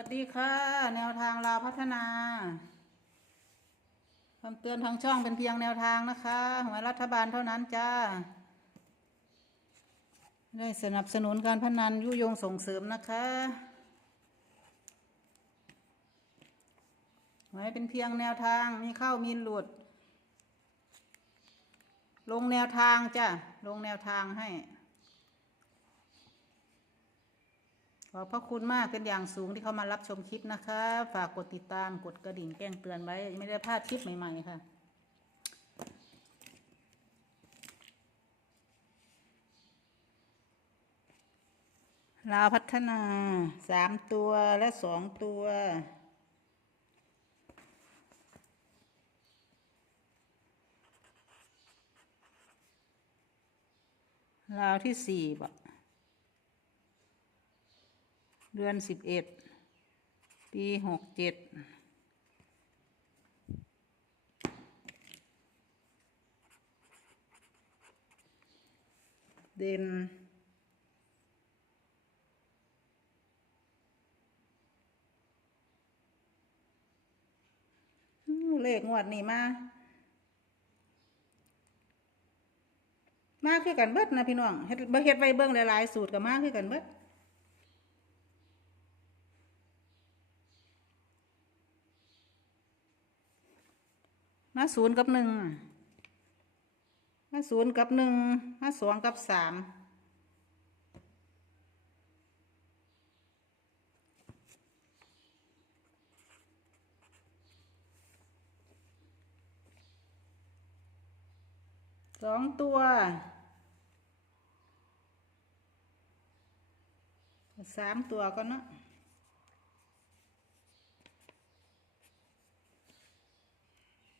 วัสดีค่ะ แนวทางลาวพัฒนาคำเตือนทางช่องเป็นเพียงแนวทางนะคะหวยรัฐบาลเท่านั้นจ้า ได้สนับสนุนการพนันยุยงส่งเสริมนะคะหวยเป็นเพียงแนวทางมีเข้ามีหลุด ลงแนวทางจ้ะลงแนวทางให้ ข อบพระคุณมากเป็นอย่างสูงที่เขามารับชมคลิปนะคะ ฝากกดติดตามกดกระดิ่งแจ้งเตือนไว้ ไม่ได้พลาดคลิปใหม่ๆค่ะลาวพัฒนาสามตัวและสองตัวลาวที่สี่บะ เดือนสิบเอ็ด ปีหกเจ็ดเด่นเลขงวดนี่มา มาคือกันเบิดนะพี่น้องเฮ็ดเบิ่งเฮ็ดไว้เบิ่งหลายๆสูตรก็มาคือกันเบิด มาศูนย์กับหนึ่งมาศูนย์กับหนึ่งมาสองกับสามสองตัวสามตัวก็เนาะ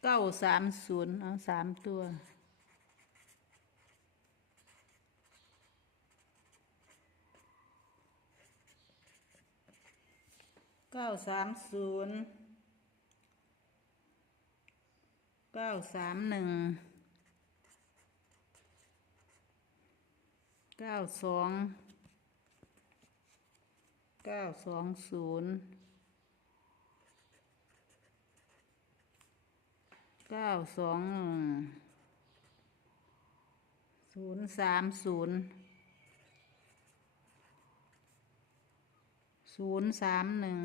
เก้าสามศูนย์เอาสามตัว เก้าสามศูนย์เก้าสามหนึ่งเก้าสองเก้าสองศูนย์ เก้าสองศูนย์สามศูนย์ศูนย์สามหนึ่ง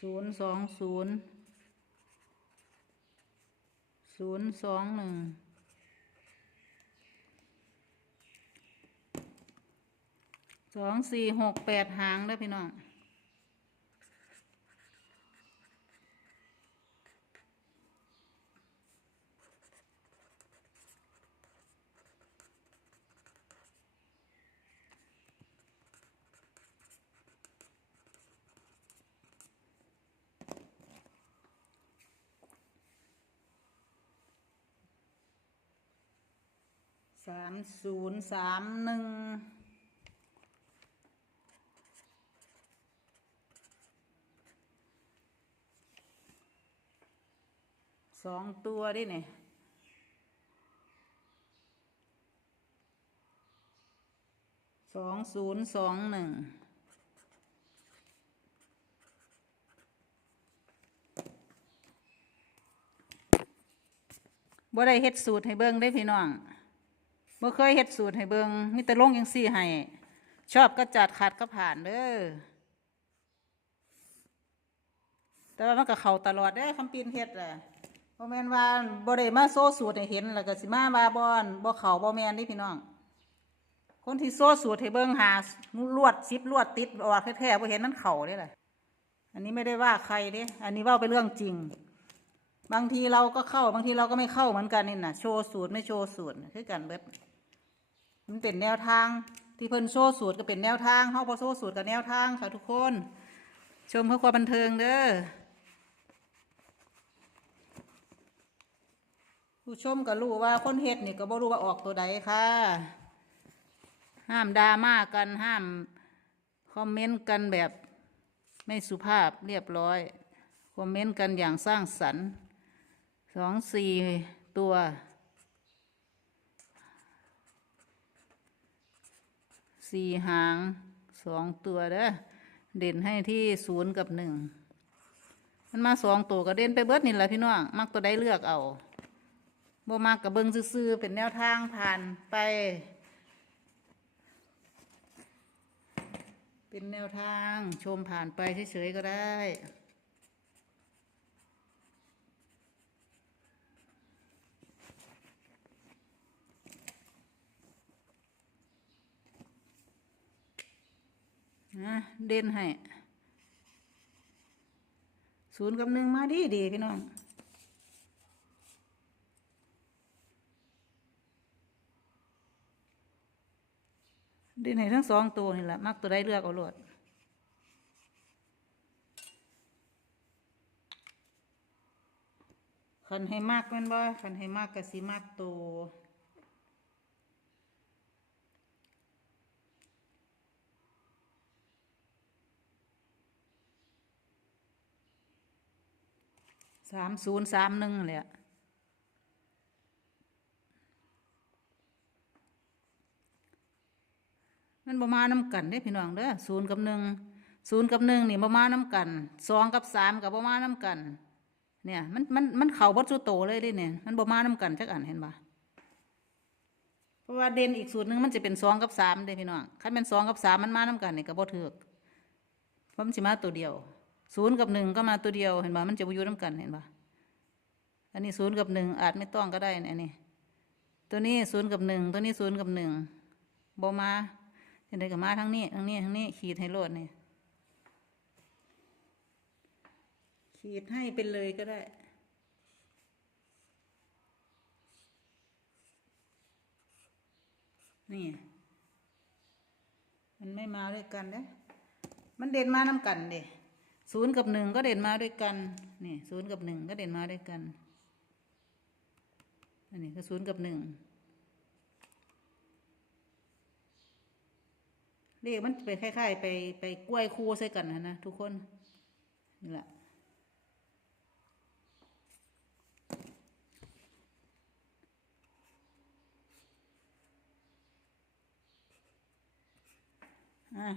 ศูนย์สองศูนย์ศูนย์สองหนึ่งสองสี่หกแปดหางได้พี่น้อง สามศูนย์สามหนึ่งสองตัวดิเนี่ยสองศูนย์สองหนึ่งบ่ได้เฮ็ดสูตรให้เบิ่งได้พี่น้อง บ่เคยเฮ็ดสูตรให้เบิงมีแต่ลงยังซี่ให้ชอบก็จัดขัดก็ผ่านเด้อแต่ว่ามันก็เข้าตลอดเด้คำปีนเฮ็ดแหละบ่แมนว่าบ่ได้มาโซ่สูตรให้เห็นแล้วก็สิมาว่าบอนบ่เข้าบ่แมนนี่พี่น้อง คนที่โซ่สูตรให้เบิงหาลวดซิปลวดติดออกแท้ๆบ่เห็นมันเข้าเด้ล่ะอันนี้ไม่ได้ว่าใครเด้อันนี้เว้าไปนเรื่องจริง บางทีเราก็เข้า บางทีเราก็ไม่เข้าเหมือนกันนี่นะโชว์สูตรไม่โชว์สูตรคือกันเบิด มันเป็นแนวทางที่เพิ่นโซ่สูตรก็เป็นแนวทางเฮาพอโซ่สูตรกับแนวทางค่ะทุกคน ชมเพื่อความบันเทิงเด้อผู้ชมก็รู้ว่าคนเฮ็ดนี่ก็บ่รู้ว่าออกตัวใดค่ะ ห้ามดราม่ากันห้ามคอมเมนต์กันแบบไม่สุภาพเรียบร้อย คอมเมนต์กันอย่างสร้างสรรค์สองสี่ตัว สี่หางสองตัวเด้อเด่นให้ที่ศูนย์กับหนึ่งมันมาสองตัวก็เด่นไปเบิดนี่แหละพี่น้องมักตัวได้เลือกเอาบ่มากกับเบิงซื่อๆเป็นแนวทางผ่านไป เป็นแนวทางชมผ่านไปเฉยๆก็ได้ นะ เด่นให้ศูนย์กับหนึ่งมาดีดีพี่น้องเด่นให้ทั้งสองตัวนี่แหละมักตัวได้เลือกเอาโลดคันให้มากแมันบ่คันให้มากก็สิมากตัว สามศูนย์สามหนึ่งเลยอะมันบ่มาณน้ำกันเด้พี่น้องเด้อศูนย์กับหนึ่งศูนย์กับหนึ่งนี่บ่มาณน้ำกันสองกับสามกับบ่มาณน้ำกัน เนี่ยมันมันมันเข่าบดสุโตเลยดิเนี่ยมันบ่มาณน้ำกันจักอันเห็นปะเพราะว่าเด่นอีกสูตรหนึ่งมันจะเป็นสองกับสามเด้พี่น้องคันเป็นสองกับสามมันมาน้ำกันนี่ก็บ่ถือกเพราะมันสิมาตัวเดียว ศูนย์กับหนึ่งก็มาตัวเดียวเห็นปะมันจะอยู่น้ำกันเห็นปะอันนี้ศูนย์กับหนึ่งอาจไม่ต้องก็ได้นี่ยอันนี่ตัวนี้ศูนย์กับหนึ่งตัวนี้ศูนย์กับหนึ่งบมาเห็นไดก็มาทั้งนี้ทั้งนี้ทั้งนี้ขีดให้โลดนี่ขีดให้เป็นเลยก็ได้ นี่ มันไม่มาด้วยกันเด้มันเด่นมาน้ำกันเด้ ศูนย์กับหนึ่งก็เด่นมาด้วยกันนี่ศูนย์กับหนึ่งก็เด่นมาด้วยกัน อันนี้ก็ศูนย์กับหนึ่งเลขมันไปคล้ายๆ ไปไปกล้วยคู่ใส่กันนะนะทุกคนนี่แหละอะ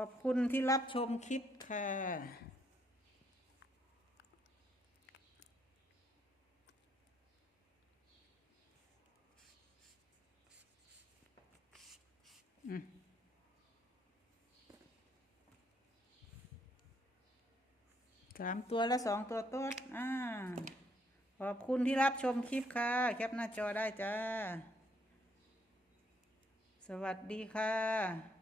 อบคุณที่รับชมคลิปค่ะอืมสามตัวและสองตัวต้นอ่า ขอบคุณที่รับชมคลิปค่ะ แคปหน้าจอได้จ้า สวัสดีค่ะ